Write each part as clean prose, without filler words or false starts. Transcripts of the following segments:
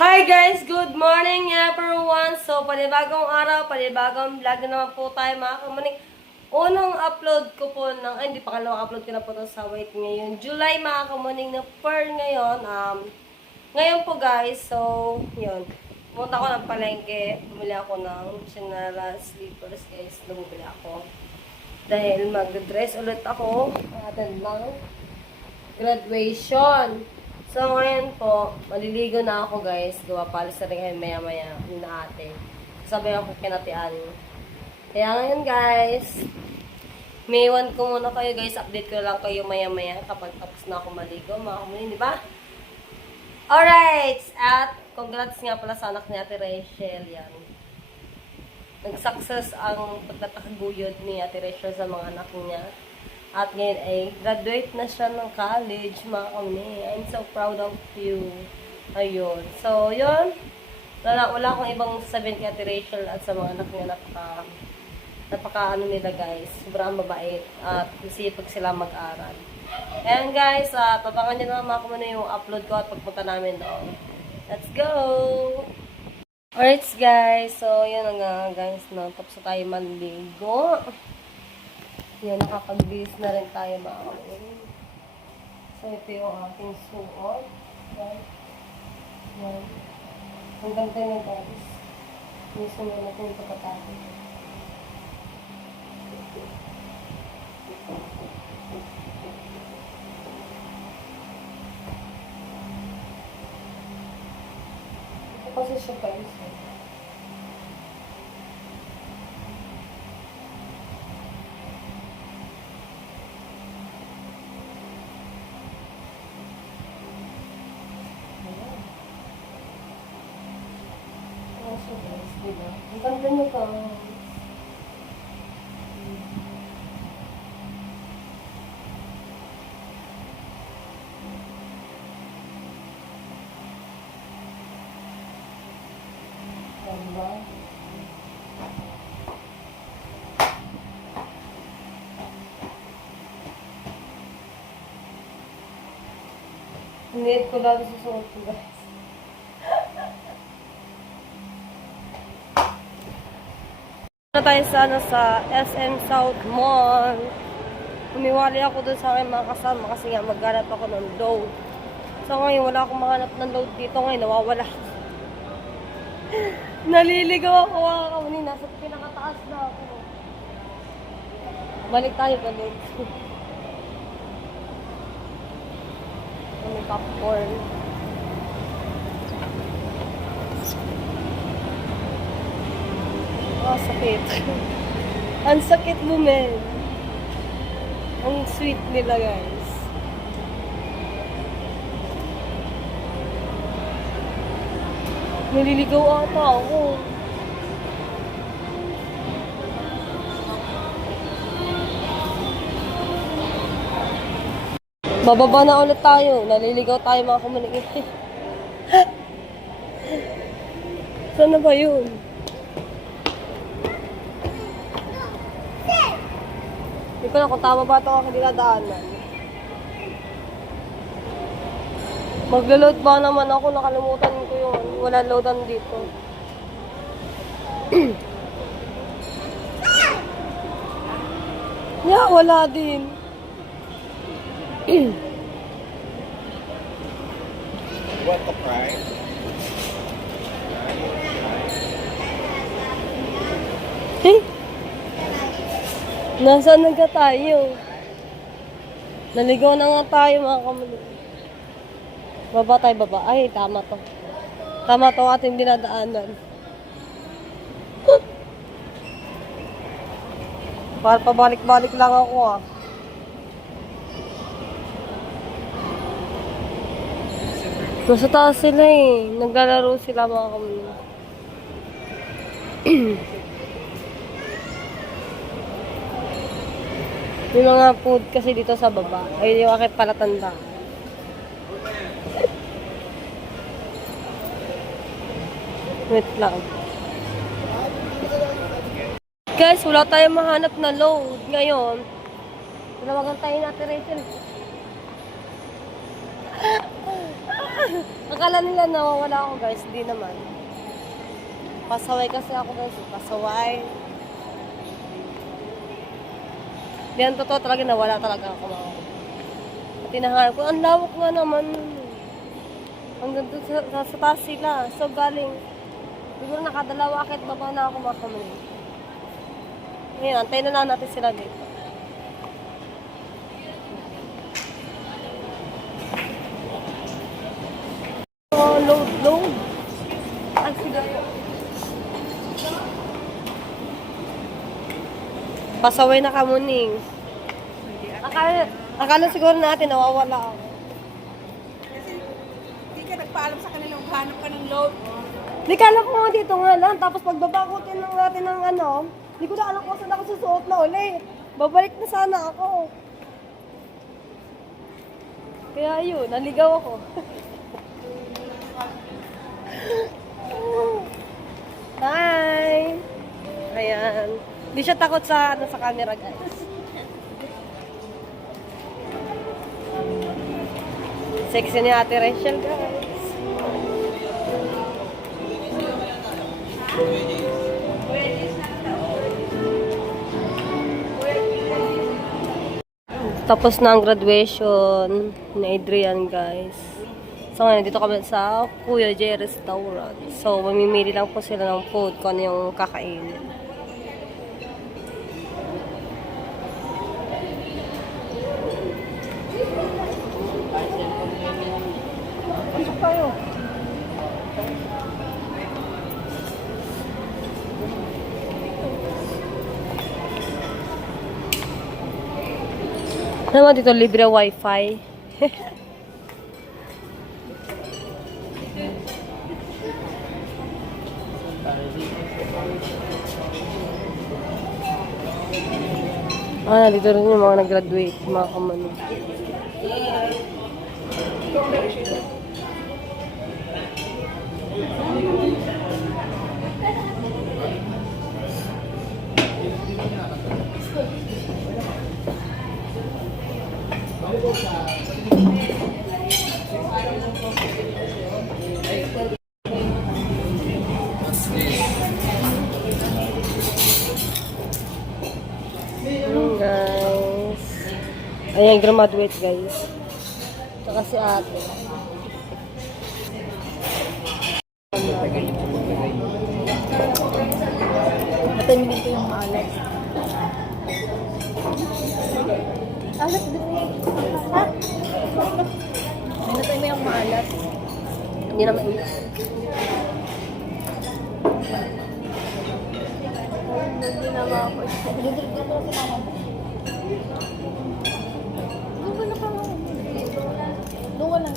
Hi guys! Good morning everyone! So, panibagong araw, panibagong vlog na naman po tayo mga kamuning. Unang upload ko po ng, ay hindi, pangalawang upload ko na po ito sa wait ngayon. July mga kamuning na per ngayon. Ngayon po guys, so, yun. Pumunta ko ng palengke, bumili ako ng Chanel slippers guys. Bumili ako. Dahil magdadress ulit ako. Atin lang. Graduation. So, ngayon po, maliligo na ako guys. Gawa palis na rin kayo maya-maya na ate. Sabi ako kinatian. Kaya ngayon guys, may iwan ko muna kayo guys. Update ko lang kayo maya-maya kapag tapos na ako maligo. Mga kamunin, di ba? Alright! At congrats nga pala sa anak ni Ate Rachel. Yan. Nag-success ang pagtatakaguyod ni Ate Rachel sa mga anak niya. At ngayon ay graduate na siya ng college, mga kami. I'm so proud of you. Ayun. So, yun. Wala akong ibang sabihin kay Ate Rachel at sa mga anak niya napaka ano nila guys. Sobrang mabait at sipag sila mag-aral. And guys, tabangan nyo naman mga kumuna yung upload ko at pagpunta namin doon. Let's go! Alright guys, so yun nga guys, no? Tapos na tayo manligo. Yan, nakapag-base na rin tayo mga kapatid. So, ito yung ating suot. Yan. Yan. Ang ganda nyo guys. Yung suot natin yung pagkatapos. Ito kasi siya guys. So guys, diba? Ang ganda nyo guys. Diba? Hindi ko lalo susuot ko guys. Na tayo sa SM South Mall. Umiwali ako dun sa aking mga kasama kasi nga maghanap ako ng load. So ngayon wala akong mahanap ng load dito. Ngayon nawawala ako. Naliligaw ako mga kamunin. Nasa pinakataas na ako. Balik tayo balik. May popcorn. Oh, sakit. Ang sakit mo, men. Ang sweet nila, guys. Naliligaw ata ako. Bababa na ulit tayo. Naliligaw tayo mga komunikit. Saan na ba yun? Hindi ko na kung tama ba ito ang dinadaanan. Maglo-load ba naman ako? Nakalimutan ko yun. Wala loadan dito. Yeah, wala din. What the price? Hey! Nasaan na ka tayo? Naligaw na nga tayo mga kamunin. Baba tayo, baba. Ay, tama to. Tama to ating dinadaanan. Para pabalik-balik lang ako ah. Nasa taas sila eh. Naglalaro sila mga kamunin. May mga food kasi dito sa baba. Ayun yung aking palatanda. Wait lang. Guys, wala tayong mahanap na load ngayon. Tinawagan tayo natin Rachel. Akala nila nawawala ako guys, hindi naman. Pasaway kasi ako guys, pasaway. Hindi ang totoo talaga, nawala talaga ako mga. At tinahanap ko, ang lawak nga naman. Hanggang doon sa taas sila. So galing, siguro nakadalawa kahit baba na ako mga kamali. Ngayon, antayin na lang natin sila dito. Oh, load. Ay, sige. Pasaway na ka, Muning. Akala siguro natin nawawala ako. Kasi hindi ka nagpaalam sa kanila kung hanap ka ng load. Di ka alam ko nga dito nga lang. Tapos pagbabakutin lang natin ng ano, di ko na alam kung saan ako susuot na ulit. Babalik na sana ako. Kaya yun, naligaw ako. Hi! Ayan. Di siya takot sa camera, guys. Sexy ni Ate Rachel, guys. Tapos na ang graduation ni Adrian, guys. So, ngayon, dito kami sa Kuya J Restaurant. So, mamimili lang po sila ng food kung ano yung kakainin. Pasok tayo. Naman dito, libre wifi. Dito rin yung mga nag-graduate, mga kamano. Guys. Ayan, graduate guys. Tsaka si ate. Ito minute yung alat. Alat din mo. Ha? Minatay mo yung maalat. Hindi naman. Hindi na ako. Dito ko si mama. Doon ka lang. Doon ka lang.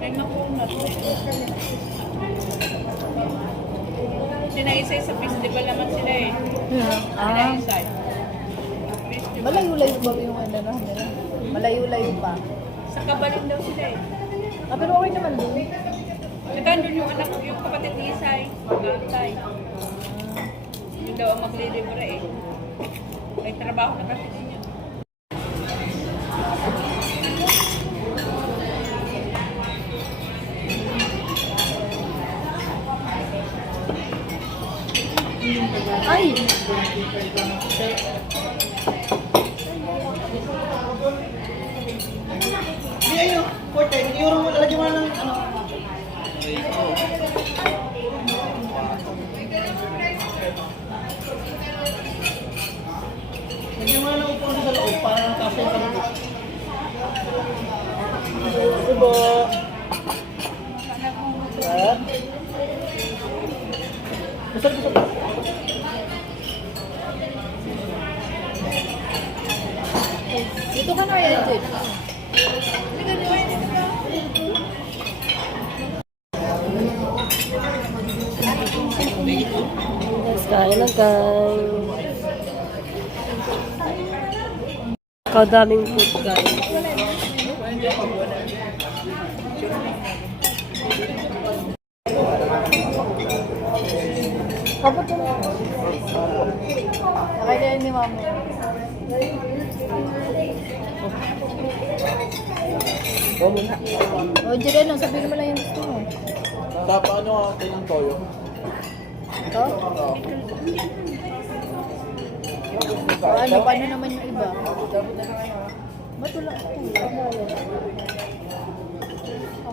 May makunat. Sinaisay sa festival naman sila eh. Sinaisay. Malayo-layo ba yung ano na nila? Malayo-layo pa. Sa kabaling daw sila eh. Pero okay naman doon. Saka doon yung anak, yung kapatid ni Isay, mag-aantay. Yun daw ang maglilibre eh. May trabaho na kasi niya. Ay! Hindi ayun, 410. Euro mo, lalagyan mo na ng ano. Lagyan mo na ng upuan sa loob para ng kasi yung kalito. Diba? Ha? Masarap. Dito ka na yan, Jeff. Guys, kain na guys. Kadaming food guys. Kapag ka na. Nakaya ni mama. Go muna. O, Jireno, sabihin mo lang yung gusto mo. Sa paano ka kayo ng toyo? Ito? Oo. O, ano, paano naman yung iba? Ba't wala ako?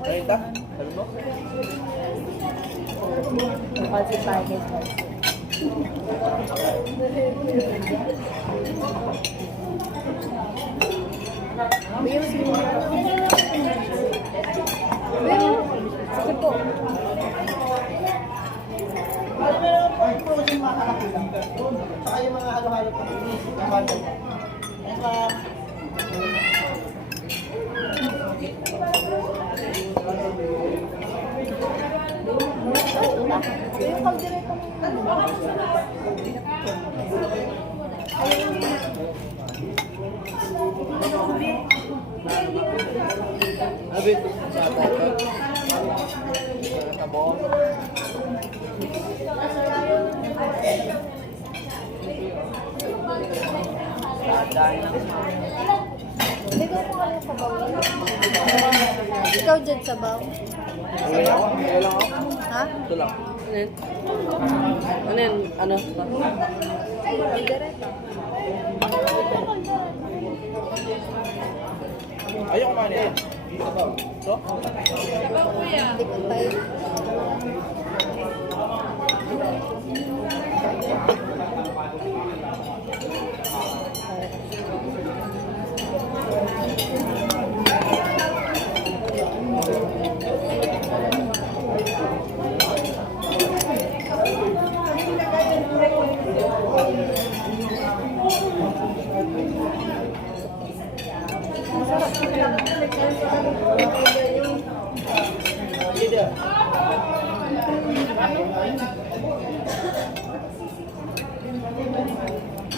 Ayun ta? Sabi mo? Yung pancit pancake. Bigyan mo sige. Pero, sige po. Alam mo naman po, yung frozen mga anak ko lang. Saka yung mga halo-halo pa. Ayun pa. Yung kaldereta mo. Abi, sa atin. Sa tabon. Ikaw mo ano sa bawal? Ikaw dyan sa bawal? Wala ako. Ha? Ito lang. Ano yan? Ano? Kaldereta. Ayaw kumain yan. Ito? Sabaw kuya. Hindi ko tayo.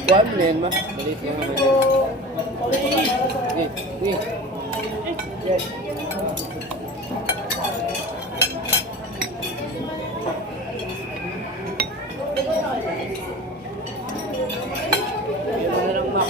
Kuha mo na yan, ma. Balit yan naman. Ni. Yan na lang, ma.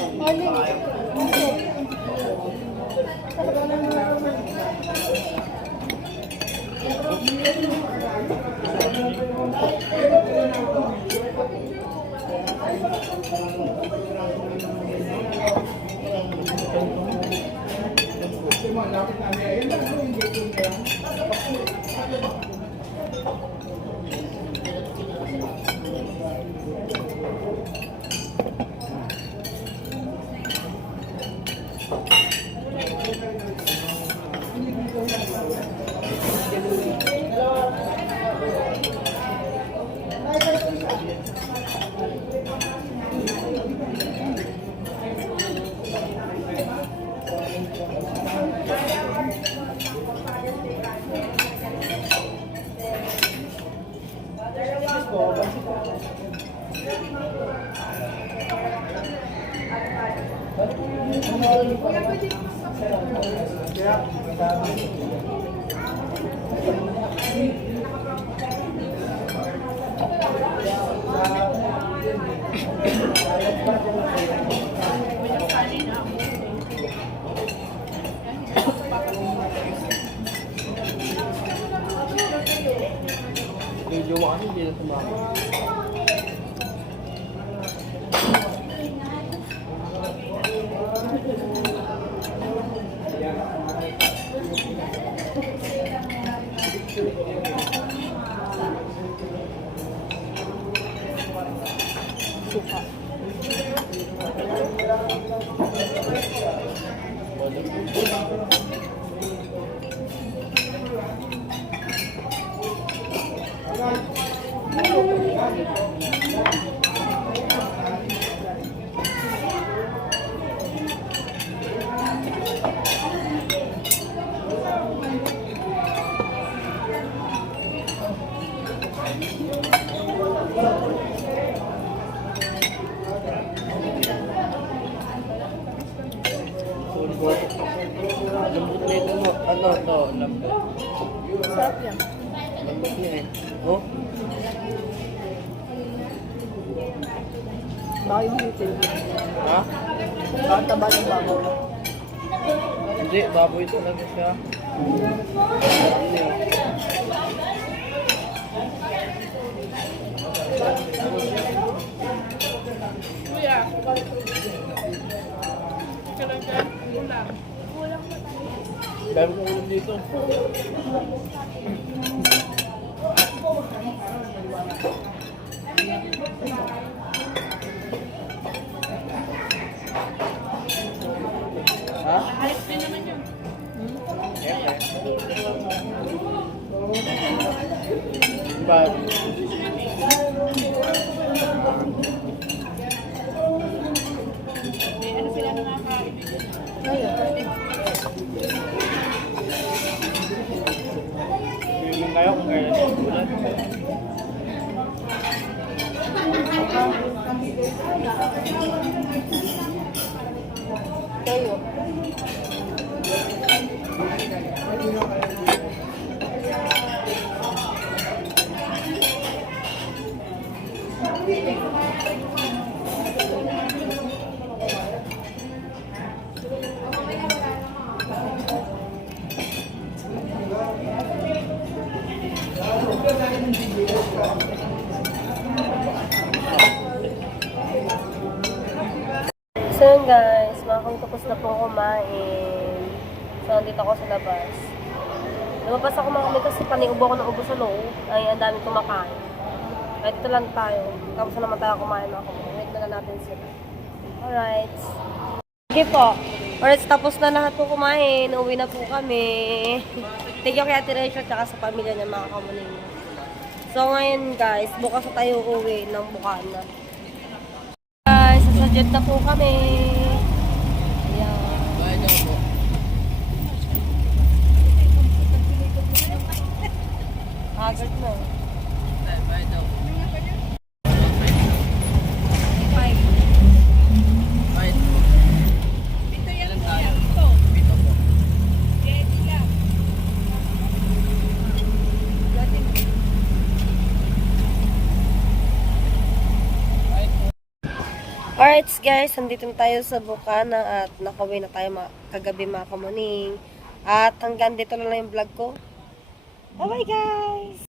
Yung jowa kasi hindi na sumama. Lambot na ito mo. Ano to? Lambot. Sarap yan. Lambot niya eh. Oh? Baka yung hitil. Ha? Baka ang taba ng baboy. Hindi, baboy talaga siya. Ano yun? Kuya, kalang dyan, ulam. Dami ko ulam dito. Ha? Ayos din naman yun. Bad. May ano sila nakakain. Bibigyan kayo kung kaya sa ulan. Kayo. So yun guys, makakapagtapos na po kumain. So nandito ako sa labas. Lumabas ako mga kami kasi paniubo ako ng ubo sa loob. Ay, ang dami kumakain. Kaya dito lang tayo. Tapos na naman tayo kumain mga kami. Wait na lang natin sila. Alright. Okay po. Alright, tapos na lahat po kumain. Uwi na po kami. Thank you kay Ate Rachel at sa pamilya niya mga kamunin. So ngayon guys, bukas na tayo uwi ng Bukana. Guys, sasadyad na po kami. Ayan. Bayad ako po. Haggard na. Bayad ako. Bayad po. Ito yan, kuya. Ito. Pito po. Ready lang. Alright guys, nandito na tayo sa Bukana at nakauwi na tayo kagabi mga kamuning. At hanggang dito na lang yung vlog ko. Bye bye guys!